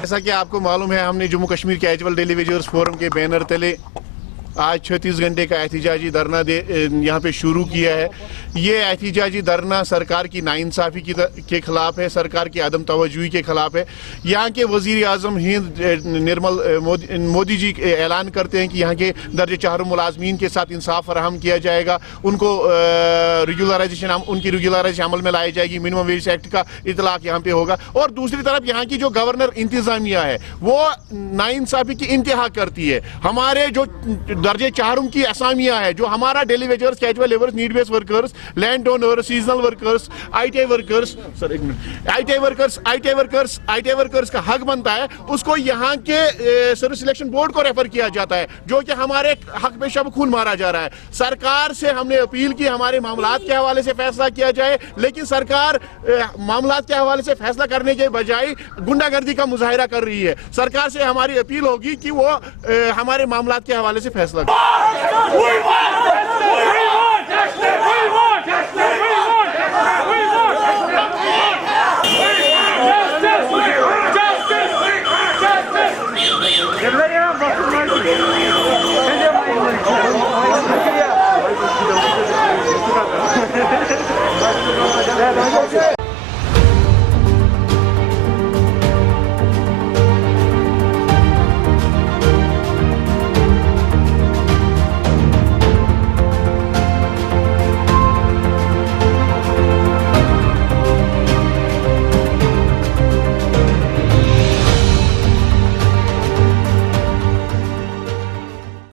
जैसा कि आपको मालूम है, हमने Jammu Kashmir casual daily wagers forum के बैनर तले आज 36 घंटे का एहतिजाजी धरना यहाँ पे शुरू किया है। ये एहतिजाजी धरना सरकार की नाइंसाफ़ी के खिलाफ है, सरकार की अदम तवज्जुही के खिलाफ है। यहाँ के वज़ीर आज़म हिंद निर्मल मोदी जी ऐलान करते हैं कि यहाँ के दर्जे 4 मुलाजमीन के साथ इंसाफ फराहम किया जाएगा, उनको उनकी रेगुलराइजेशन अमल में लाई जाएगी, मिनिमम वेज एक्ट का इतलाक़ यहाँ पे होगा। और दूसरी तरफ यहाँ की जो गवर्नर इंतज़ामिया है वो नाइंसाफ़ी की इंतहा करती है। हमारे जो दर्जे 4 की असामियाँ है, जो हमारा daily wagers, casual labours, need based workers, land owners, seasonal workers, IT workers, IT workers का हक बनता है, उसको यहाँ के सर्विस सिलेक्शन बोर्ड को रेफर किया जाता है, जो कि हमारे हक पे शब खून मारा जा रहा है। सरकार से हमने अपील की हमारे मामलात के हवाले से फैसला किया जाए, लेकिन सरकार मामलात के हवाले से फैसला करने के बजाय गुंडागर्दी का मुजाहिरा कर रही है। सरकार से हमारी अपील होगी कि वो हमारे मामलात के हवाले से फैसला